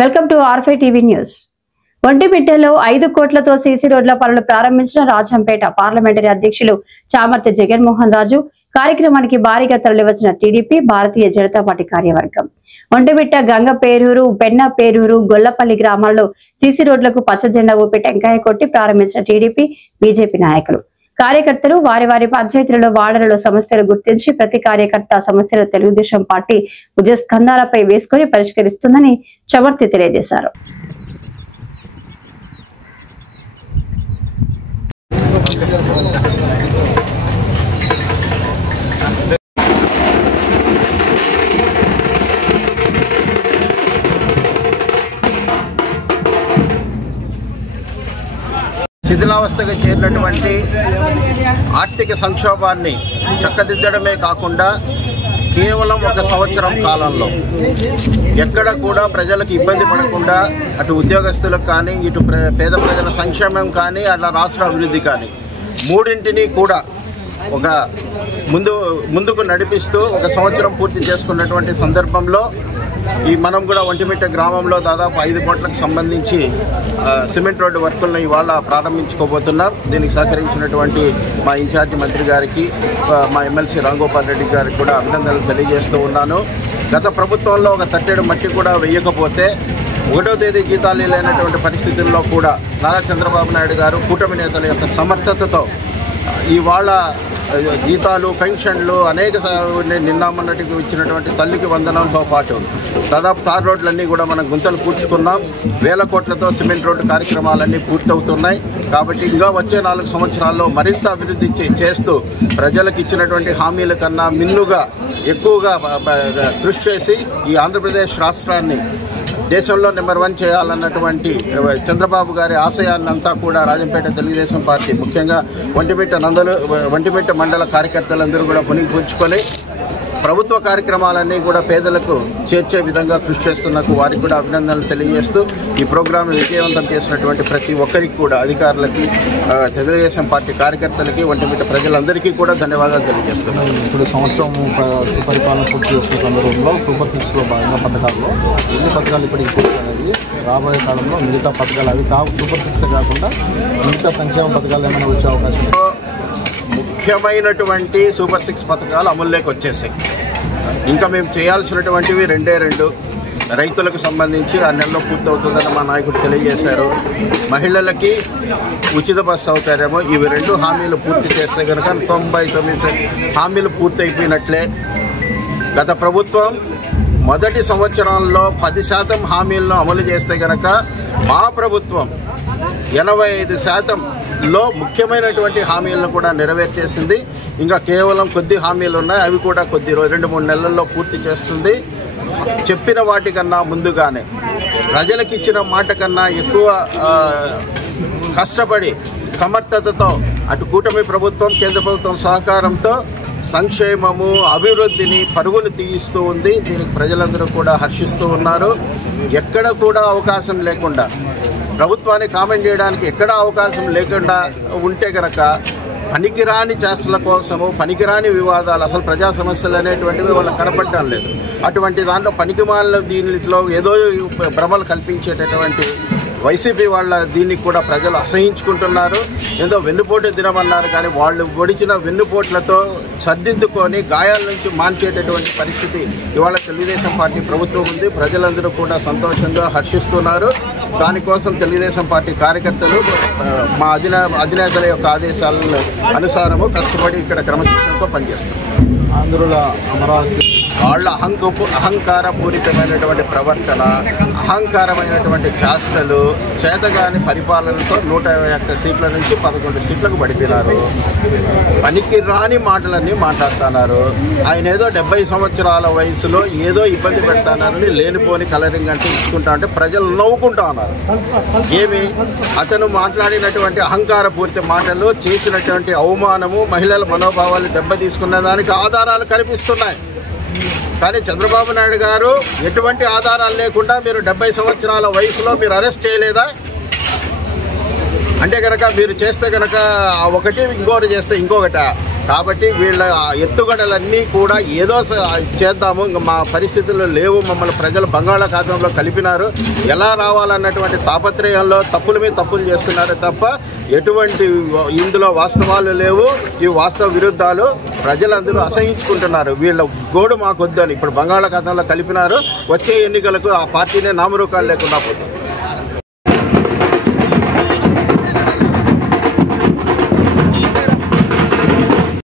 Welcome to ఆర్ఫై TV news. ఒంటిమిట్టలో 5 కోట్లతో సీసీ రోడ్ల పనులు ప్రారంభించిన రాజంపేట పార్లమెంటరీ అధ్యక్షులు చామర్తి జగన్మోహన్ రాజు కార్యక్రమానికి భారీగా తరలివచ్చిన టీడీపీ భారతీయ జనతా పార్టీ కార్యవర్గం. ఒంటిమిట్ట గంగపేరూరు, పెన్నపేరూరు, గొల్లపల్లి గ్రామాల్లో సీసీ రోడ్లకు పచ్చ జెండా ఊపి టెంకాయ కొట్టి ప్రారంభించిన టీడీపీ, బీజేపీ నాయకులు, కార్యకర్తలు వారి పంచాయతీలలో వార్డులలో సమస్యలు గుర్తించి ప్రతి కార్యకర్త సమస్యలు తెలుగుదేశం పార్టీ ఉద్య స్కంధాలపై వేసుకుని పరిష్కరిస్తుందని చమర్తి తెలియజేశారు. శిథిలావస్థగా చేరినటువంటి ఆర్థిక సంక్షోభాన్ని చక్కదిద్దడమే కాకుండా కేవలం 1 సంవత్సరం కాలంలో ఎక్కడ కూడా ప్రజలకు ఇబ్బంది పడకుండా అటు ఉద్యోగస్తులకు కానీ, ఇటు పేద ప్రజల సంక్షేమం కానీ, అలా రాష్ట్ర అభివృద్ధి కానీ మూడింటిని కూడా ఒక ముందుకు నడిపిస్తూ 1 సంవత్సరం పూర్తి చేసుకున్నటువంటి సందర్భంలో మనం కూడా ఒంటిమిట్ట గ్రామంలో దాదాపు 5 కోట్లకు సంబంధించి సిమెంట్ రోడ్డు వర్కులను ఇవాళ ప్రారంభించుకోబోతున్నాం. దీనికి సహకరించినటువంటి మా ఇన్ఛార్జి మంత్రి గారికి, మా ఎమ్మెల్సీ రాంగోపాల్ రెడ్డి గారికి కూడా అభినందనలు తెలియజేస్తూ ఉన్నాను. గత ప్రభుత్వంలో ఒక తట్టెడు మట్టి కూడా వేయకపోతే 1వ తేదీ జీతాలు లేనటువంటి పరిస్థితుల్లో కూడా నారా చంద్రబాబు నాయుడు గారు కూటమి నేతల యొక్క సమర్థతతో ఇవాళ జీతాలు, పెన్షన్లు అనేక నిన్న మొన్నటికి ఇచ్చినటువంటి తల్లికి వందనంతో పాటు దాదాపు తార్ రోడ్లన్నీ కూడా మనం గుంతలు పూడ్చుకున్నాం. 1000 కోట్లతో సిమెంట్ రోడ్డు కార్యక్రమాలన్నీ పూర్తవుతున్నాయి. కాబట్టి ఇంకా వచ్చే 4 సంవత్సరాల్లో మరింత అభివృద్ధి చేస్తూ ప్రజలకు ఇచ్చినటువంటి హామీల కన్నా మిన్నుగా ఎక్కువగా కృషి చేసి ఈ ఆంధ్రప్రదేశ్ రాష్ట్రాన్ని దేశంలో నెంబర్ 1 చేయాలన్నటువంటి చంద్రబాబు గారి ఆశయాన్నంతా కూడా రాజంపేట తెలుగుదేశం పార్టీ, ముఖ్యంగా ఒంటిమిట్ట మండల కార్యకర్తలందరూ కూడా పుణికిపుచ్చుకొని ప్రభుత్వ కార్యక్రమాలన్నీ కూడా పేదలకు చేర్చే విధంగా కృషి చేస్తున్నందుకు వారికి కూడా అభినందనలు తెలియజేస్తూ ఈ ప్రోగ్రాం విజయవంతం చేసినటువంటి ప్రతి ఒక్కరికి కూడా, అధికారులకి, తెలుగుదేశం పార్టీ కార్యకర్తలకి, ఒంటిమిట్ట ప్రజలందరికీ కూడా ధన్యవాదాలు తెలియజేస్తున్నాను. ఇప్పుడు సంవత్సరం సుపరిపాలన పూర్తి చేస్తున్న సందర్భంలో సూపర్ 6లో భాగంగా పథకాల్లో ఎన్ని పథకాలు ఇప్పటికి పూర్తి అనేది, రాబోయే కాలంలో మిగతా పథకాలు అవి సూపర్ 6 కాకుండా మిగతా సంక్షేమ పథకాలు ఏమైనా వచ్చే అవకాశం? ముఖ్యమైనటువంటి సూపర్ 6 పథకాలు అమల్లోకి వచ్చేసాయి. ఇంకా మేము చేయాల్సినటువంటివి 2 రైతులకు సంబంధించి 6 నెలల్లో పూర్తవుతుందని మా నాయకుడు తెలియజేశారు. మహిళలకి ఉచిత బస్సు సౌకర్యము, ఇవి 2 హామీలు పూర్తి చేస్తే కనుక 99% హామీలు పూర్తయిపోయినట్లే. గత ప్రభుత్వం మొదటి సంవత్సరంలో 10% హామీలను అమలు చేస్తే కనుక మా ప్రభుత్వం 85%లో ముఖ్యమైనటువంటి హామీలను కూడా నెరవేర్చేసింది. ఇంకా కేవలం కొద్ది హామీలు ఉన్నాయి, అవి కూడా 2-3 నెలల్లో పూర్తి చేస్తుంది. చెప్పిన వాటికన్నా ముందుగానే ప్రజలకు ఇచ్చిన మాట కన్నా ఎక్కువ కష్టపడి సమర్థతతో అటు కూటమి ప్రభుత్వం, కేంద్ర ప్రభుత్వం సహకారంతో సంక్షేమము, అభివృద్ధిని పరుగులు తీయిస్తూ ఉంది. దీనికి ప్రజలందరూ కూడా హర్షిస్తూ ఉన్నారు. ఎక్కడ కూడా అవకాశం లేకుండా, ప్రభుత్వాన్ని కామెంట్ చేయడానికి ఎక్కడా అవకాశం లేకుండా ఉంటే కనుక పనికిరాని చేష్టల కోసము, పనికిరాని వివాదాలు, అసలు ప్రజా సమస్యలు అనేటువంటివి వాళ్ళకి కనపడడం లేదు. అటువంటి దాంట్లో పనికిమాల దీనిలో ఏదో భ్రమలు కల్పించేటటువంటి వైసీపీ వాళ్ళ దీన్ని కూడా ప్రజలు అసహించుకుంటున్నారు. ఏదో వెన్నుపోటు దినమన్నారు, కానీ వాళ్ళు పొడిచిన వెన్నుపోట్లతో సర్దిద్దుకొని గాయాల నుంచి మాన్చేటటువంటి పరిస్థితి ఇవాళ తెలుగుదేశం పార్టీ ప్రభుత్వం ఉంది. ప్రజలందరూ కూడా సంతోషంగా హర్షిస్తున్నారు. దానికోసం తెలుగుదేశం పార్టీ కార్యకర్తలు మా అధినేతల యొక్క ఆదేశాల అనుసారము కష్టపడి ఇక్కడ క్రమశిక్షణతో పనిచేస్తున్నారు. ఆంధ్రుల అమరావతి వాళ్ళ అహంకారపూరితమైనటువంటి ప్రవర్తన, అహంకారమైనటువంటి చేష్టలు, చేతగాని పరిపాలనతో 151 సీట్ల నుంచి 11 సీట్లకు పడిపోయినారు. పనికి రాని మాటలన్నీ మాట్లాడుతున్నారు. ఆయన ఏదో 70 సంవత్సరాల వయసులో ఏదో ఇబ్బంది పెడతానని లేనిపోని కలరింగ్ అంటే ఇచ్చుకుంటా అంటే ప్రజలు నవ్వుకుంటా ఉన్నారు. ఏమి అతను మాట్లాడినటువంటి అహంకారపూరిత మాటలు, చేసినటువంటి అవమానము, మహిళల మనోభావాలు దెబ్బతీసుకున్న దానికి ఆధారాలు కనిపిస్తున్నాయి. కానీ చంద్రబాబు నాయుడు గారు ఎటువంటి ఆధారాలు లేకుండా మీరు 70 సంవత్సరాల వయసులో మీరు అరెస్ట్ చేయలేదా అంటే కనుక మీరు చేస్తే కనుక ఒకటి, ఇంకొకటి చేస్తే ఇంకొకట. కాబట్టి వీళ్ళ ఎత్తుగడలన్నీ కూడా ఏదో చేద్దాము, ఇంకా మా పరిస్థితుల్లో లేవు, మమ్మల్ని ప్రజలు బంగాళాఖాతంలో కలిపినారు, ఎలా రావాలన్నటువంటి తాపత్రయంలో తప్పుల మీద తప్పులు చేస్తున్నారు తప్ప ఎటువంటి ఇందులో వాస్తవాలు లేవు. ఇవి వాస్తవ విరుద్ధాలు. ప్రజలందరూ అసహించుకుంటున్నారు. వీళ్ళ గోడు మాకు వద్దని ఇప్పుడు బంగాళాఖాతంలో కలిపినారు. వచ్చే ఎన్నికలకు ఆ పార్టీనే నామరూపాలు లేకుండా పోతుంది.